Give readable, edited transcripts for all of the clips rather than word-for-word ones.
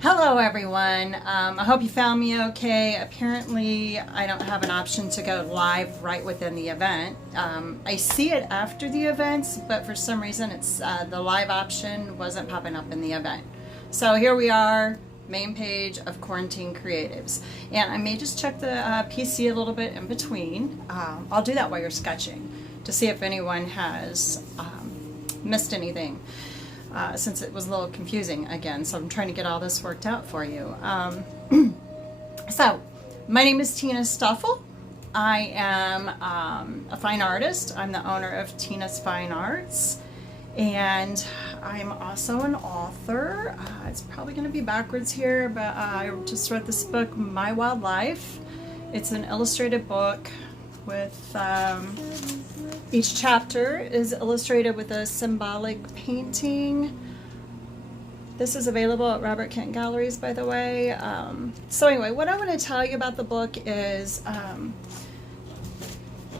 Hello everyone, I hope you found me okay. Apparently I don't have an option to go live right within the event. I see it after the events, but for some reason it's the live option wasn't popping up in the event. So here we are, main page of Quarantine Creatives. And I may just check the PC a little bit in between. I'll do that while you're sketching to see if anyone has missed anything. Since it was a little confusing again, so I'm trying to get all this worked out for you. So, my name is Tina Stoffel. I am a fine artist. I'm the owner of Tina's Fine Arts, and I'm also an author. It's probably going to be backwards here, but I just read this book, My Wild Life. It's an illustrated book with each chapter is illustrated with a symbolic painting. This is available at Robert Kent Galleries, by the way. So anyway, what I want to tell you about the book is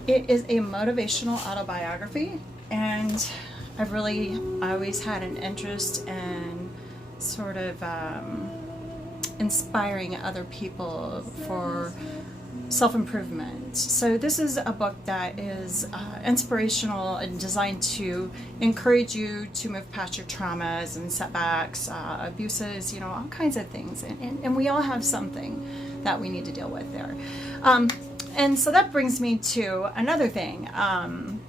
it is a motivational autobiography, and I've really always had an interest in sort of inspiring other people for self-improvement. So this is a book that is inspirational and designed to encourage you to move past your traumas and setbacks, abuses, you know, all kinds of things. And we all have something that we need to deal with there. And so that brings me to another thing. I'm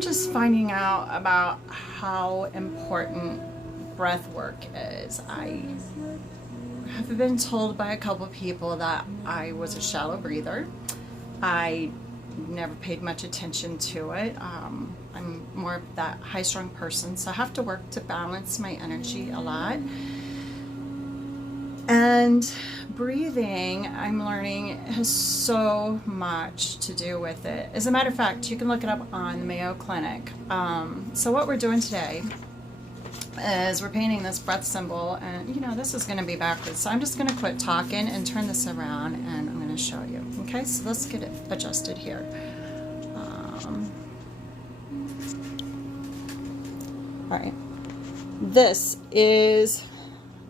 just finding out about how important breath work is. I have been told by a couple people that I was a shallow breather. I never paid much attention to it. I'm more of that high-strung person, so I have to work to balance my energy a lot. And breathing, I'm learning, has so much to do with it. As a matter of fact, you can look it up on the Mayo Clinic. So what we're doing today is we're painting this breath symbol, and you know this is going to be backwards, so I'm just going to quit talking and turn this around and I'm going to show you. Okay, so let's get it adjusted here. All right, this is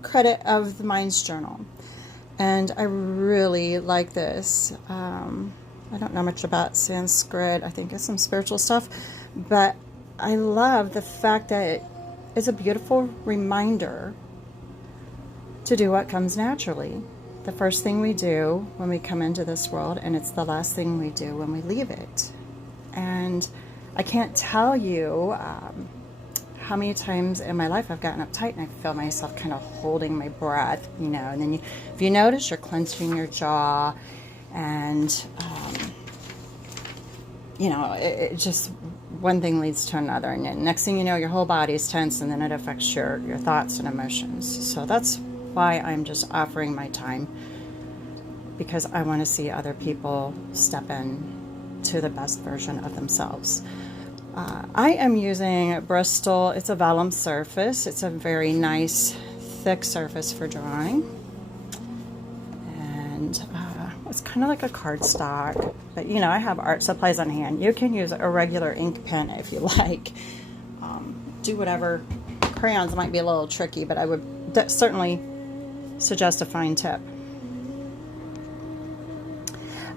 credit of the Mind's Journal, and I really like this. I don't know much about Sanskrit. I think it's some spiritual stuff, but I love the fact that it's a beautiful reminder to do what comes naturally. The first thing we do when we come into this world, and it's the last thing we do when we leave it. And I can't tell you how many times in my life I've gotten uptight and I feel myself kind of holding my breath, you know, and then if you notice, you're clenching your jaw, and you know, it just, one thing leads to another, and then next thing you know, your whole body is tense, and then it affects your thoughts and emotions. So that's why I'm just offering my time, because I want to see other people step in to the best version of themselves. I am using Bristol. It's a vellum surface. It's a very nice thick surface for drawing, and it's kind of like a cardstock, but you know, I have art supplies on hand. You can use a regular ink pen if you like. Do whatever. Crayons might be a little tricky, but I would certainly suggest a fine tip.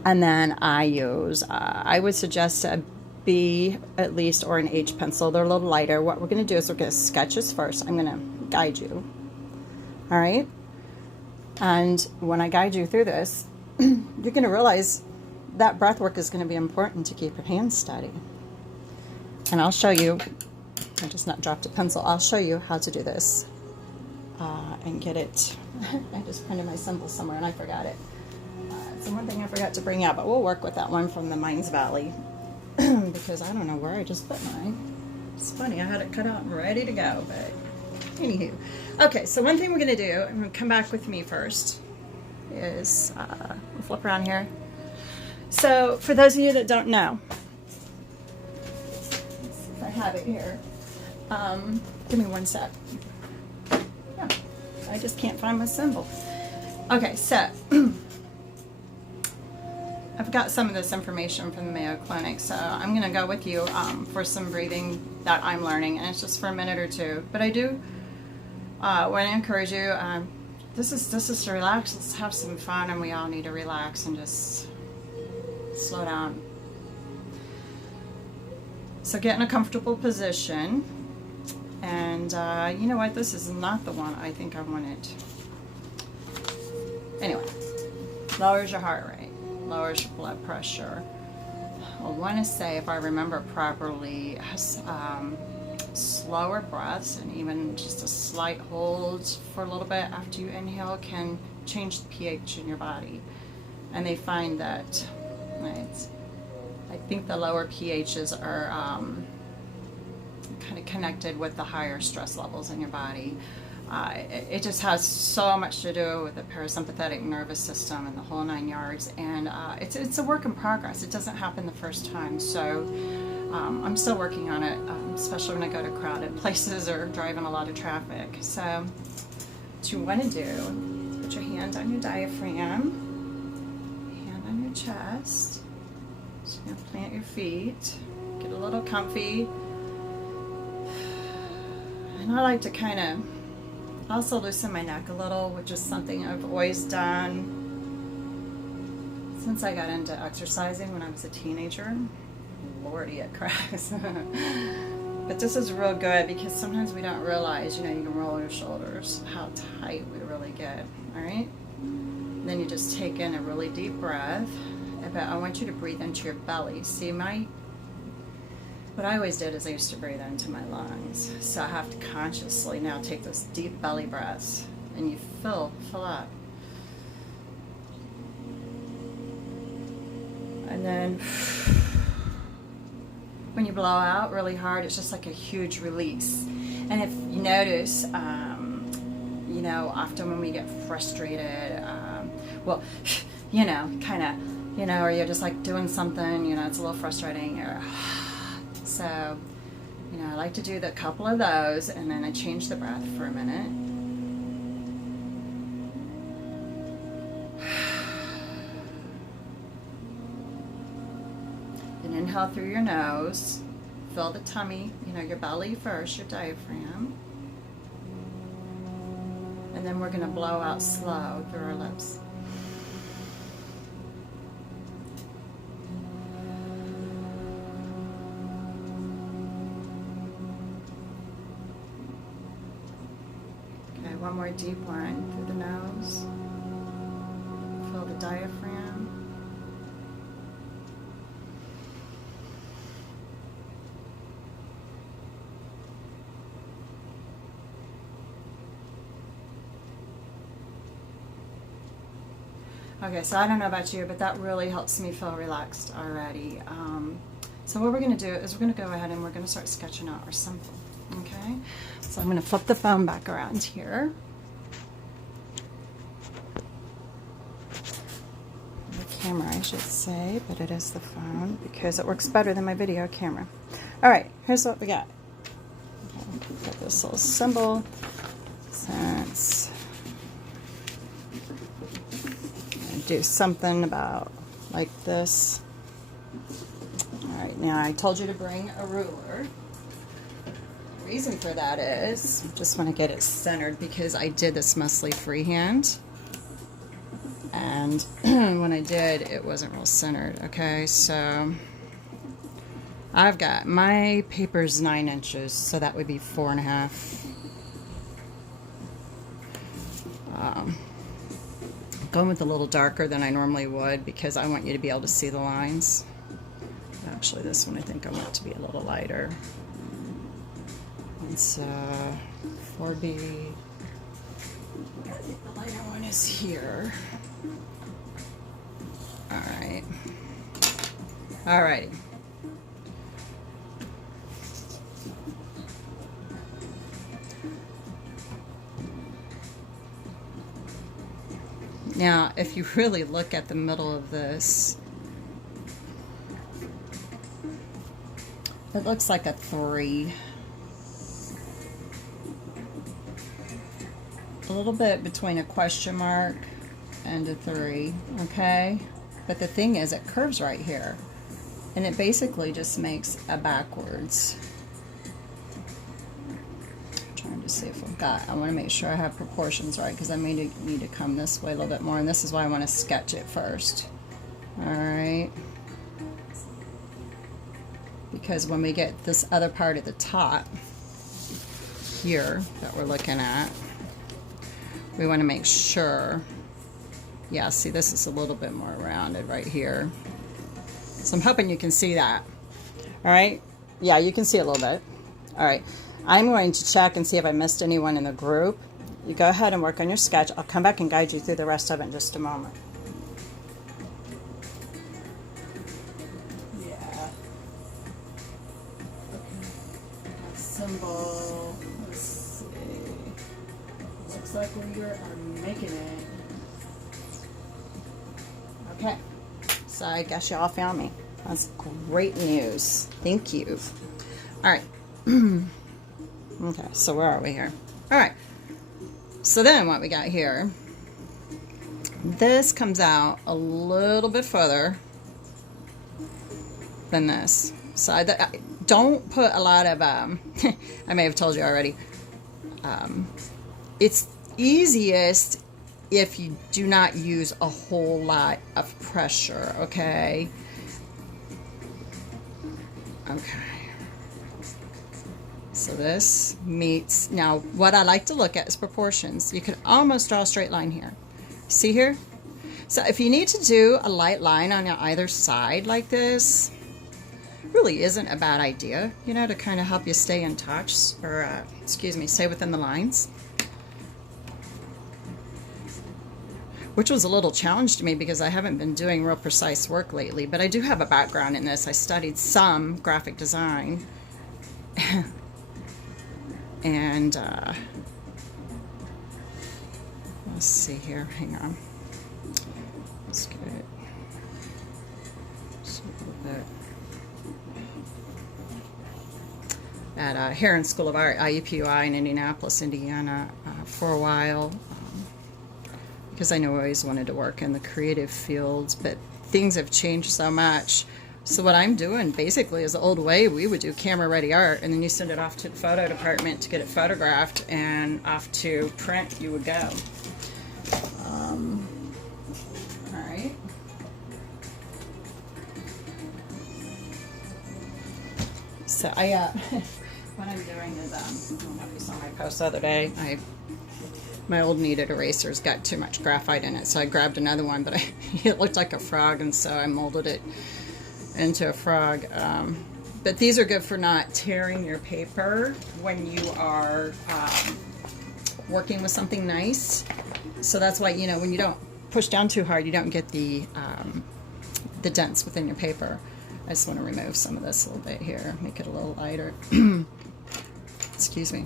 And then I use, I would suggest a B at least, or an H pencil. They're a little lighter. What we're going to do is we're going to sketch this first. I'm going to guide you. All right? And when I guide you through this, you're going to realize that breath work is going to be important to keep your hands steady. And I'll show you, I just not dropped a pencil, I'll show you how to do this and get it. I just printed my symbol somewhere and I forgot it. It's the one thing I forgot to bring out, but we'll work with that one from the Mines Valley because I don't know where I just put mine. It's funny, I had it cut out and ready to go, but anywho. Okay, so one thing we're going to do, I'm going to come back with me first, is we'll flip around here. So for those of you that don't know, let's see if I have it here. Give me one sec. Yeah, I just can't find my symbol. Okay, so I've got some of this information from the Mayo Clinic, so I'm going to go with you for some breathing that I'm learning, and it's just for a minute or two. But I do want to encourage you. This is to relax. Let's have some fun, and we all need to relax and just slow down. So get in a comfortable position, and you know what? This is not the one I think I wanted. Anyway, lowers your heart rate, lowers your blood pressure. I want to say, if I remember properly, slower breaths and even just a slight hold for a little bit after you inhale can change the pH in your body. And they find that, right, I think the lower pHs are kind of connected with the higher stress levels in your body. It just has so much to do with the parasympathetic nervous system and the whole 9 yards, and it's a work in progress. It doesn't happen the first time, so I'm still working on it, especially when I go to crowded places or driving a lot of traffic. So what you want to do, put your hand on your diaphragm, hand on your chest. So you're going to plant your feet, get a little comfy, and I like to kind of also loosen my neck a little, which is something I've always done since I got into exercising when I was a teenager. Lordy, it cracks. But this is real good because sometimes we don't realize, you know, you can roll your shoulders, how tight we really get, all right? And then you just take in a really deep breath. But I want you to breathe into your belly. See, what I always did is I used to breathe into my lungs. So I have to consciously now take those deep belly breaths, and you fill up. And then when you blow out really hard, it's just like a huge release. And if you notice, you know, often when we get frustrated, well, you know, kind of, you know, or you're just like doing something, you know, it's a little frustrating. So, you know, I like to do a couple of those, and then I change the breath for a minute. Then inhale through your nose, fill the tummy, you know, your belly first, your diaphragm. And then we're going to blow out slow through our lips. One more deep one through the nose. Fill the diaphragm. Okay, so I don't know about you, but that really helps me feel relaxed already. So what we're going to do is we're going to go ahead and we're going to start sketching out our symbol. Okay, so I'm going to flip the phone back around here. The camera, I should say, but it is the phone because it works better than my video camera. All right, here's what we got. Okay, got this little symbol. Since do something about like this. All right, now I told you to bring a ruler. The reason for that is I just want to get it centered because I did this mostly freehand, and when I did, it wasn't real centered. Okay, so I've got my paper's 9 inches, so that would be 4.5. Going with a little darker than I normally would because I want you to be able to see the lines. Actually, this one I think I want it to be a little lighter. It's 4B. I think the lighter one is here. All right. All righty. Now, if you really look at the middle of this, it looks like a 3. A little bit between a question mark and a 3, okay? But the thing is, it curves right here. And it basically just makes a backwards. I'm trying to see if I've got, I want to make sure I have proportions right, because I may need to come this way a little bit more, and this is why I want to sketch it first. Alright. Because when we get this other part at the top here that we're looking at, we want to make sure, yeah, see, this is a little bit more rounded right here. So I'm hoping you can see that. All right. Yeah, you can see a little bit. All right. I'm going to check and see if I missed anyone in the group. You go ahead and work on your sketch. I'll come back and guide you through the rest of it in just a moment. Yeah. Okay. Symbol. Let's see. Looks like we are making it. Okay. So I guess y'all found me. That's great news. Thank you. All right. Okay, so where are we here? All right. So then what we got here, this comes out a little bit further than this. So I don't put a lot of, I may have told you already, it's easiest if you do not use a whole lot of pressure, okay? Okay. So this meets, now what I like to look at is proportions. You could almost draw a straight line here. See here? So if you need to do a light line on either side like this, really isn't a bad idea, you know, to kind of help you stay in touch, or excuse me, stay within the lines. Which was a little challenge to me because I haven't been doing real precise work lately, but I do have a background in this. I studied some graphic design. And let's see here, hang on. Let's get it just a little bit. At Heron School of Art, IUPUI in Indianapolis, Indiana, for a while. Because I know I always wanted to work in the creative fields, but things have changed so much. So what I'm doing basically is the old way. We would do camera ready art, and then you send it off to the photo department to get it photographed, and off to print you would go. All right. So I, what I'm doing is, I don't know if you saw my post the other day, my old kneaded eraser's got too much graphite in it, so I grabbed another one, but it looked like a frog, and so I molded it into a frog. But these are good for not tearing your paper when you are working with something nice. So that's why, you know, when you don't push down too hard, you don't get the dents within your paper. I just want to remove some of this a little bit here, make it a little lighter. Excuse me.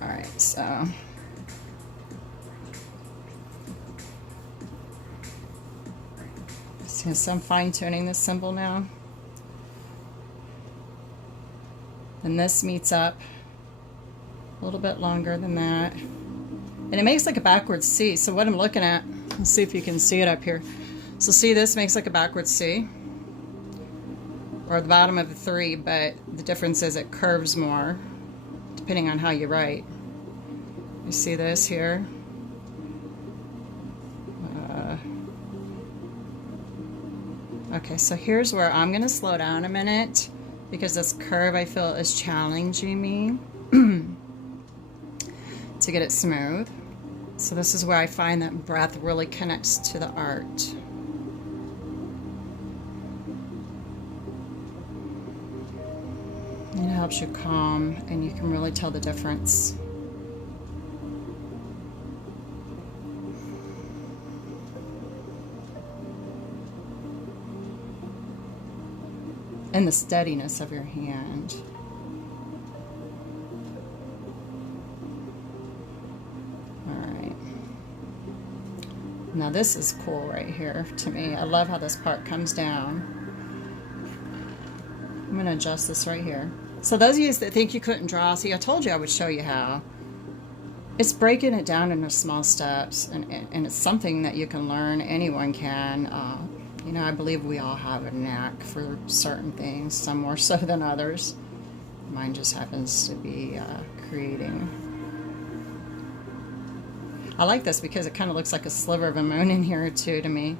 All right, so I'm fine-tuning this symbol now. And this meets up a little bit longer than that. And it makes like a backwards C. So what I'm looking at, let's see if you can see it up here. So see, this makes like a backwards C, or the bottom of the 3, but the difference is it curves more depending on how you write. You see this here? Okay, so here's where I'm going to slow down a minute because this curve I feel is challenging me to get it smooth. So this is where I find that breath really connects to the art. It helps you calm, and you can really tell the difference. And the steadiness of your hand. All right. Now this is cool right here to me. I love how this part comes down. I'm going to adjust this right here. So those of you that think you couldn't draw, see, I told you I would show you how. it's breaking it down into small steps, and it's something that you can learn. Anyone can. You know, I believe we all have a knack for certain things, some more so than others. Mine just happens to be creating. I like this because it kind of looks like a sliver of a moon in here too to me.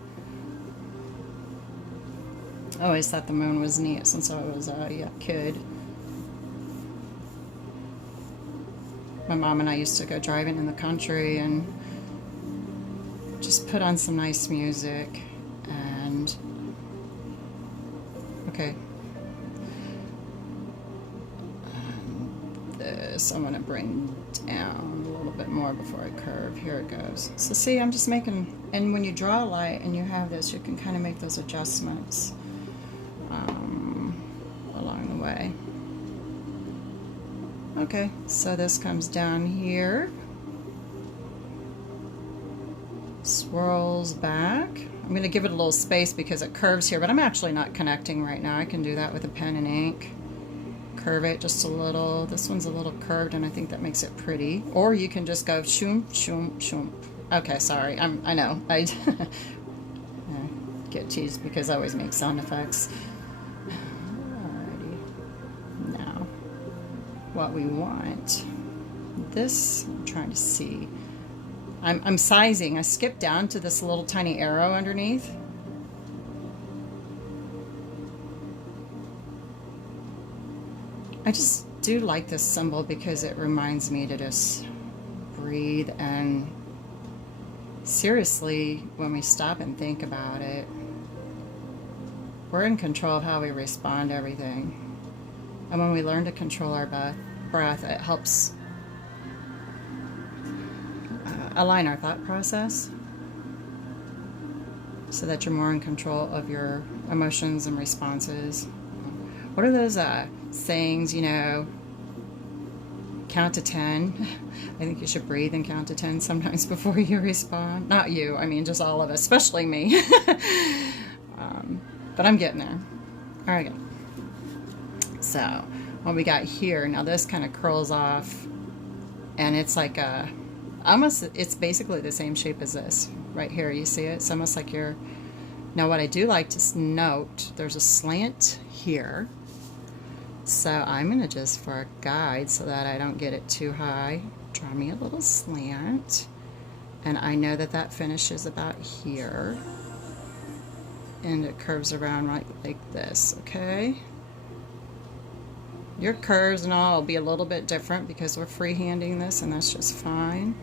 I always thought the moon was neat since I was a kid. My mom and I used to go driving in the country and just put on some nice music and okay. This I'm going to bring down a little bit more before I curve. Here it goes. So see, I'm just making, and when you draw a light and you have this, you can kind of make those adjustments along the way. Okay, so this comes down here, swirls back. I'm going to give it a little space because it curves here, but I'm actually not connecting right now. I can do that with a pen and ink. Curve it just a little. This one's a little curved, and I think that makes it pretty. Or you can just go shoom, shoom, shoom. Okay, sorry. I know. I get teased because I always make sound effects. Alrighty. Now, what we want. This, I'm trying to see. I'm sizing. I skipped down to this little tiny arrow underneath. I just do like this symbol because it reminds me to just breathe, and seriously, when we stop and think about it, we're in control of how we respond to everything. And when we learn to control our breath, it helps align our thought process so that you're more in control of your emotions and responses. What are those sayings, you know, count to 10. I think you should breathe and count to 10 sometimes before you respond. Not you, I mean just all of us, especially me. But I'm getting there. All right, so what we got here, now this kind of curls off, and it's like a, almost, it's basically the same shape as this right here. You see it? It's almost like you're, now what I do like to note, there's a slant here. So I'm going to just, for a guide so that I don't get it too high, draw me a little slant. And I know that that finishes about here. And it curves around right like this, okay? Your curves and all will be a little bit different because we're freehanding this, and that's just fine.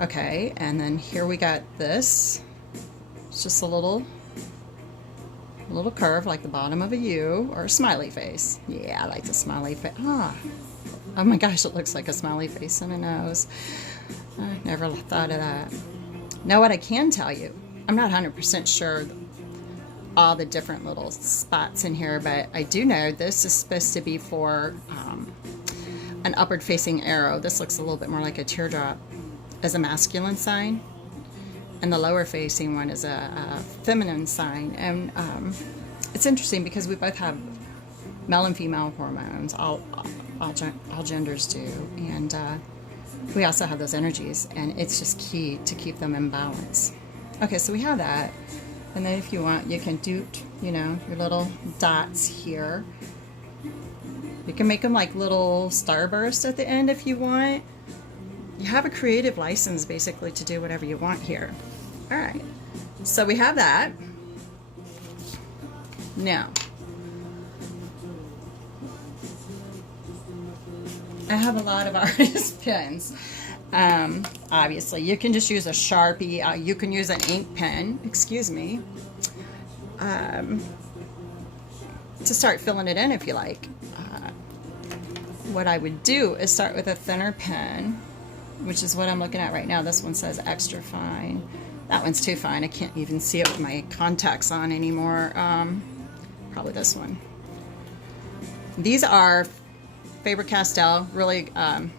Okay, and then here we got this. It's just a little curve like the bottom of a U or a smiley face. Yeah, I like the smiley face. Oh my gosh, it looks like a smiley face and a nose. I never thought of that. Now what I can tell you, I'm not 100% sure all the different little spots in here, but I do know this is supposed to be for an upward facing arrow. This looks a little bit more like a teardrop as a masculine sign, and the lower facing one is a feminine sign. And it's interesting because we both have male and female hormones, all genders do, and we also have those energies, and it's just key to keep them in balance. Okay, so we have that, and then if you want, you can do, you know, your little dots here. You can make them like little starbursts at the end if you want. You have a creative license basically to do whatever you want here. All right, so we have that. Now, I have a lot of artist pens. Obviously, you can just use a Sharpie. You can use an ink pen, excuse me, to start filling it in if you like. What I would do is start with a thinner pen, which is what I'm looking at right now. This one says extra fine. That one's too fine. I can't even see it with my contacts on anymore. Probably this one. These are Faber-Castell, really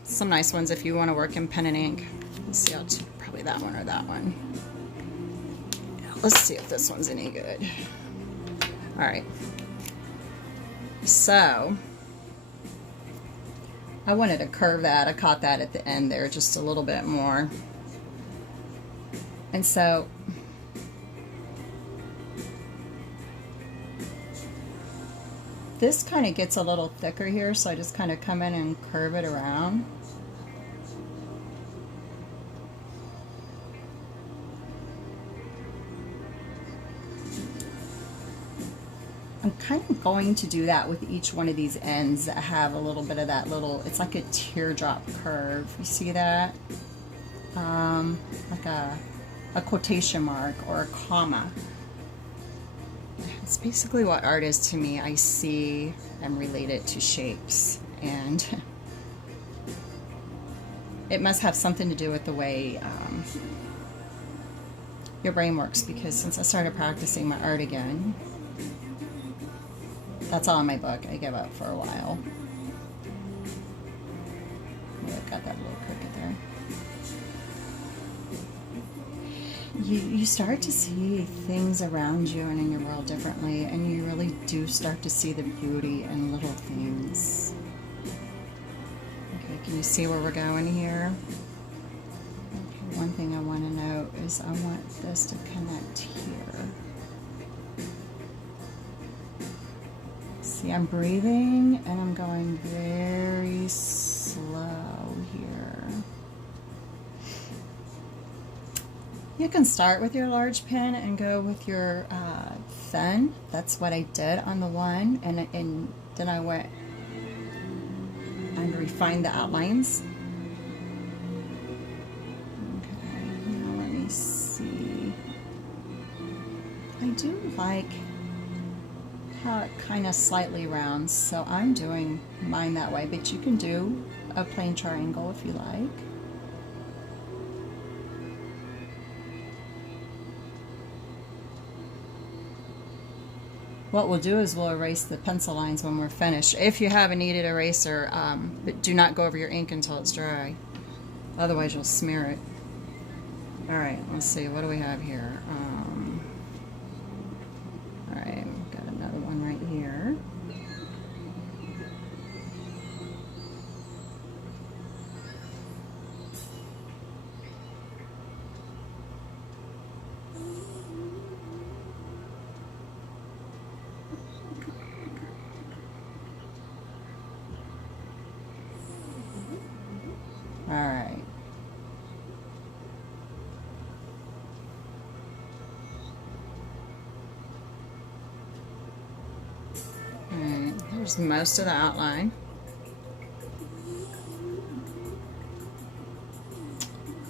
some nice ones if you want to work in pen and ink. Let's see, probably that one or that one. Yeah, let's see if this one's any good. All right. So I wanted to curve that. I caught that at the end there just a little bit more. And so this kind of gets a little thicker here, so I just kind of come in and curve it around. I'm kind of going to do that with each one of these ends that have a little bit of that little, it's like a teardrop curve. You see that? Like a quotation mark or a comma. It's basically what art is to me. I see and relate it to shapes, and it must have something to do with the way your brain works, because since I started practicing my art again, that's all in my book. I gave up for a while. I got that little cricket there. You start to see things around you and in your world differently, and you really do start to see the beauty in little things. Okay, can you see where we're going here? Okay, one thing I want to note is I want this to connect here. See, I'm breathing and I'm going very slow here. You can start with your large pen and go with your thin. That's what I did on the one, and then I went and refined the outlines. Okay, now let me see. I do like how it kind of slightly rounds, so I'm doing mine that way, but you can do a plain triangle if you like. What we'll do is we'll erase the pencil lines when we're finished. If you have a kneaded eraser, but do not go over your ink until it's dry. Otherwise you'll smear it. Alright, let's see, what do we have here? Alright, we've got another one right here. Alright. Here's most of the outline.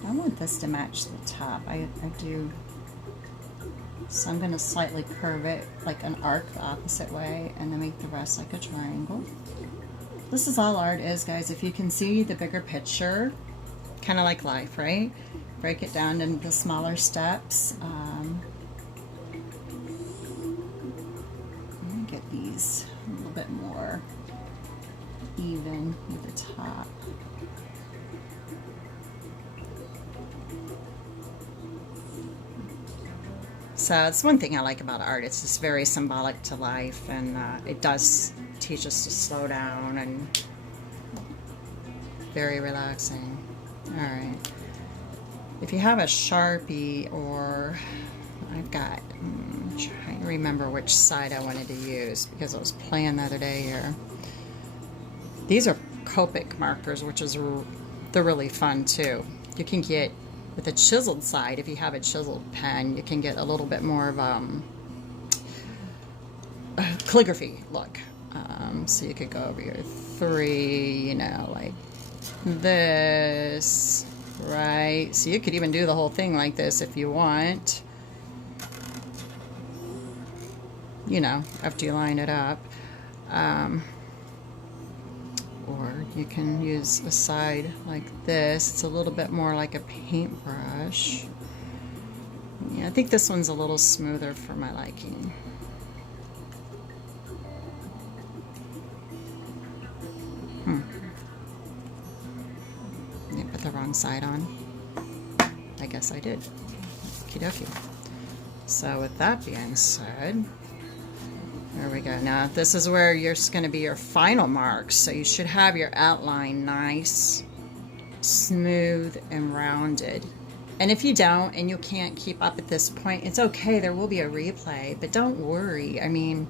I want this to match the top. I do. So I'm going to slightly curve it like an arc the opposite way and then make the rest like a triangle. This is all art is, guys. If you can see the bigger picture, kind of like life, right? Break it down into the smaller steps. Let me get these a little bit more even with the top. So it's one thing I like about art. It's just very symbolic to life, and it does teach us to slow down, and very relaxing. Alright. If you have a Sharpie, or I've got, I'm trying to remember which side I wanted to use because I was playing the other day here. These are Copic markers, which is they're really fun too. You can get, with a chiseled side, if you have a chiseled pen, you can get a little bit more of a calligraphy look. So you could go over your 3, you know, like this, right? So you could even do the whole thing like this if you want, you know, after you line it up. Or you can use a side like this. It's a little bit more like a paintbrush. Yeah, I think this one's a little smoother for my liking. I put the wrong side on. I guess I did. Okie dokie. So with that being said, There we go. Now this is where you're going to be your final marks. So you should have your outline nice, smooth, and rounded. And if you don't and you can't keep up at this point, it's okay. There will be a replay, but don't worry. I mean,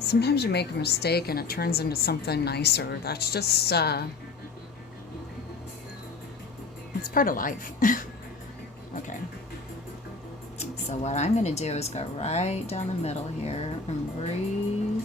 sometimes you make a mistake and it turns into something nicer. That's just, it's part of life. Okay. So what I'm going to do is go right down the middle here and breathe.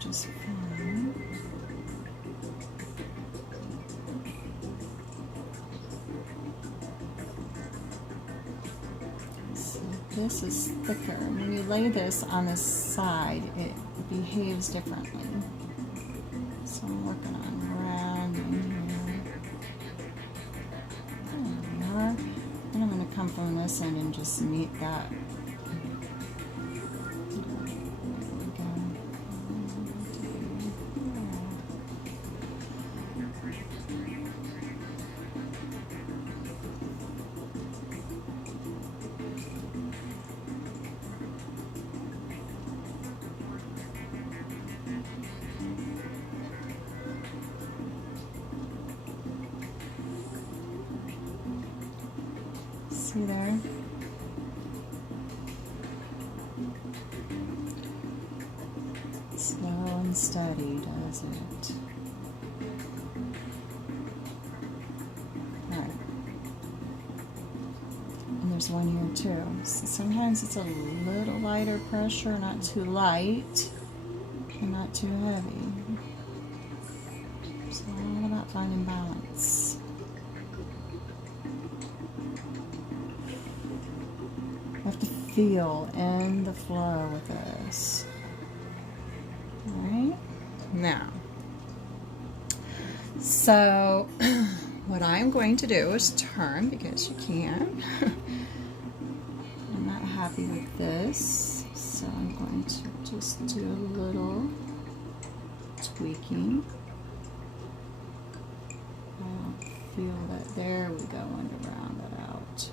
Just fine. So this is thicker. When you lay this on the side, it behaves differently. So I'm working on rounding here. There we are. And I'm going to come from this end and just meet that. See there? Slow and steady does it. Alright. And there's one here too. So sometimes it's a little lighter pressure, not too light and not too heavy. It's all about finding balance. You have to feel in the flow with this. Alright? Now, so what I'm going to do is turn, because you can. I'm not happy with this, so I'm going to just do a little tweaking. I don't feel that. There we go, and to round that out.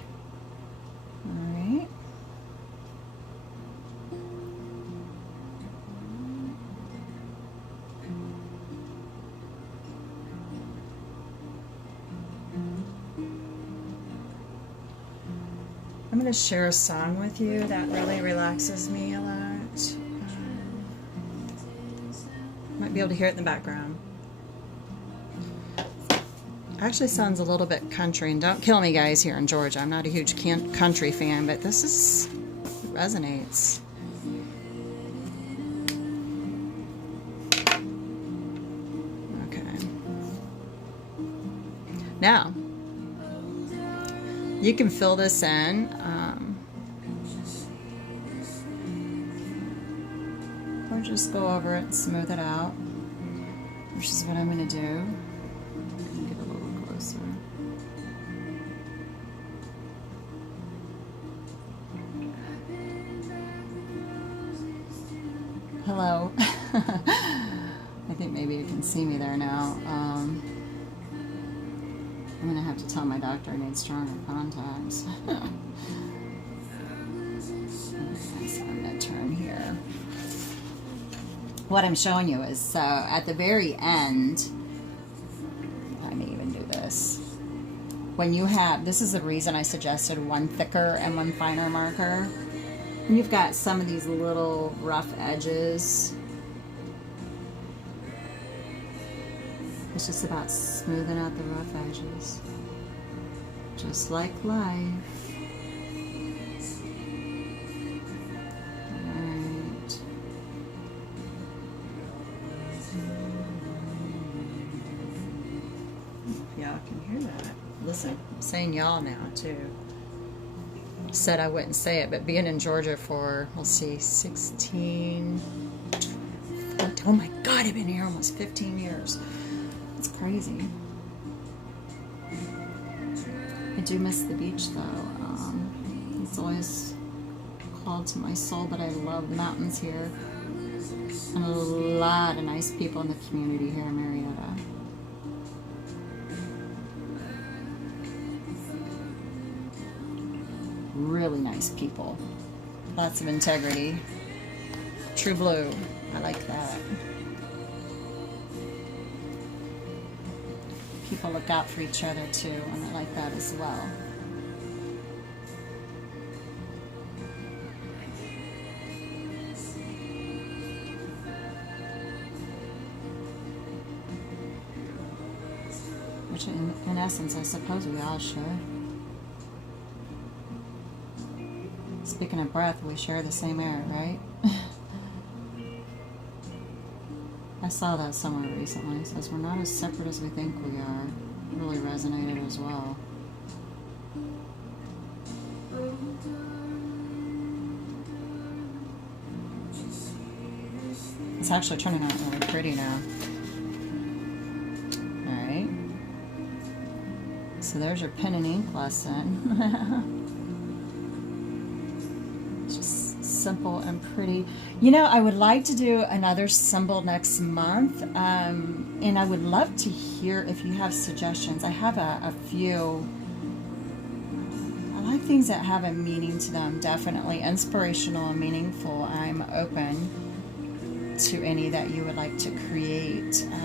Alright. I'm going to share a song with you that really relaxes me a lot. Might be able to hear it in the background. Actually sounds a little bit country, and don't kill me guys here in Georgia. I'm not a huge country fan, but this is, it resonates. Okay. Now, you can fill this in, or just go over it and smooth it out, which is what I'm going to do. Get a little closer. Hello. I think maybe you can see me there now. I'm going to have to tell my doctor I need stronger contacts. Okay, so I'm going to turn here. What I'm showing you is, at the very end, I may even do this. When you have, this is the reason I suggested one thicker and one finer marker. When you've got some of these little rough edges, it's just about smoothing out the rough edges. Just like life. Alright. Y'all can hear that. Listen, I'm saying y'all now too. Said I wouldn't say it, but being in Georgia for, let's see, 16, oh my God, I've been here almost 15 years. It's crazy. I do miss the beach though. It's always called to my soul, but I love the mountains here. And a lot of nice people in the community here in Marietta. Really nice people. Lots of integrity. True blue. I like that. People look out for each other too, and I like that as well. Which in essence, I suppose we all should. Speaking of breath, we share the same air, right? I saw that somewhere recently. It says we're not as separate as we think we are. It really resonated as well. It's actually turning out really pretty now. Alright. So there's your pen and ink lesson. Simple and pretty. You know, I would like to do another symbol next month, and I would love to hear if you have suggestions. I have a few. I like things that have a meaning to them, definitely inspirational and meaningful. I'm open to any that you would like to create. Let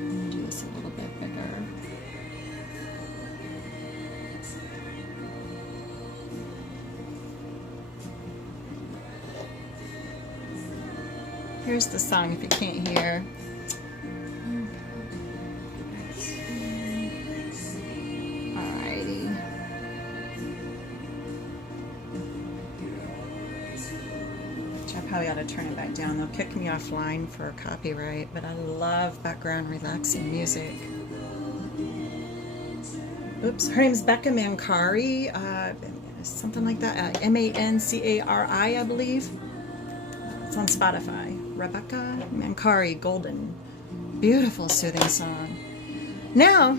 me do this a little bit bigger. Here's the song if you can't hear. Alrighty. Which I probably ought to turn it back down. They'll kick me offline for copyright, but I love background relaxing music. Oops, her name's Becca Mancari, something like that. M-A-N-C-A-R-I, I believe. It's on Spotify. Rebecca Mancari, Golden. Beautiful, soothing song. Now,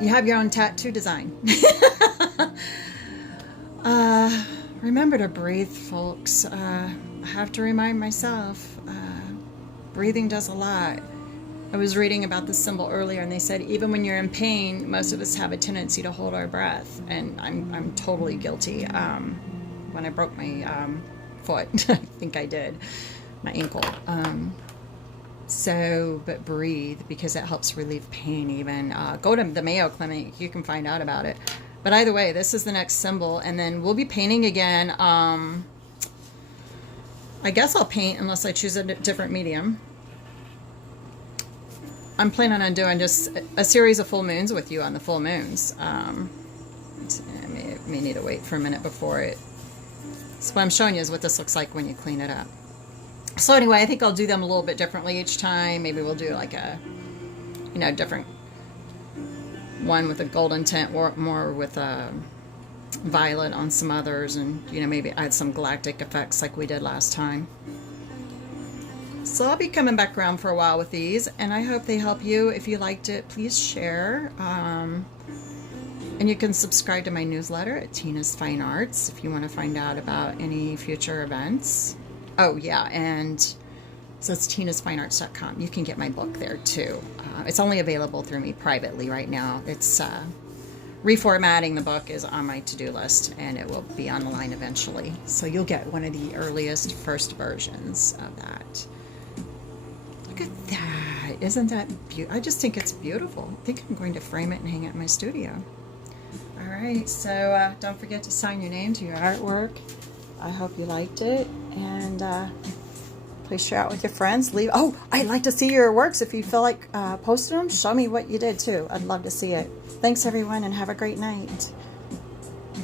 you have your own tattoo design. Remember to breathe, folks. I have to remind myself, breathing does a lot. I was reading about this symbol earlier, and they said even when you're in pain, most of us have a tendency to hold our breath, and I'm totally guilty. When I broke my foot, I think I did, my ankle. But breathe, because it helps relieve pain even. Go to the Mayo Clinic, you can find out about it. But either way, this is the next symbol, and then we'll be painting again. I guess I'll paint unless I choose a different medium. I'm planning on doing just a series of full moons with you on the full moons. I may need to wait for a minute before it. So what I'm showing you is what this looks like when you clean it up. So anyway, I think I'll do them a little bit differently each time. Maybe we'll do like a, different one with a golden tint, or more with a violet on some others, and maybe add some galactic effects like we did last time. So I'll be coming back around for a while with these, and I hope they help you. If you liked it, please share. And you can subscribe to my newsletter at Tina's Fine Arts if you want to find out about any future events. Oh yeah, and so it's tinasfinearts.com. You can get my book there too. It's only available through me privately right now. It's reformatting the book is on my to-do list, and it will be online eventually. So you'll get one of the earliest first versions of that. Look at that. Isn't that beautiful? I just think it's beautiful. I think I'm going to frame it and hang it in my studio. All right, so don't forget to sign your name to your artwork. I hope you liked it, and please share it with your friends. Oh, I'd like to see your works. If you feel like posting them, show me what you did too. I'd love to see it. Thanks everyone, and have a great night.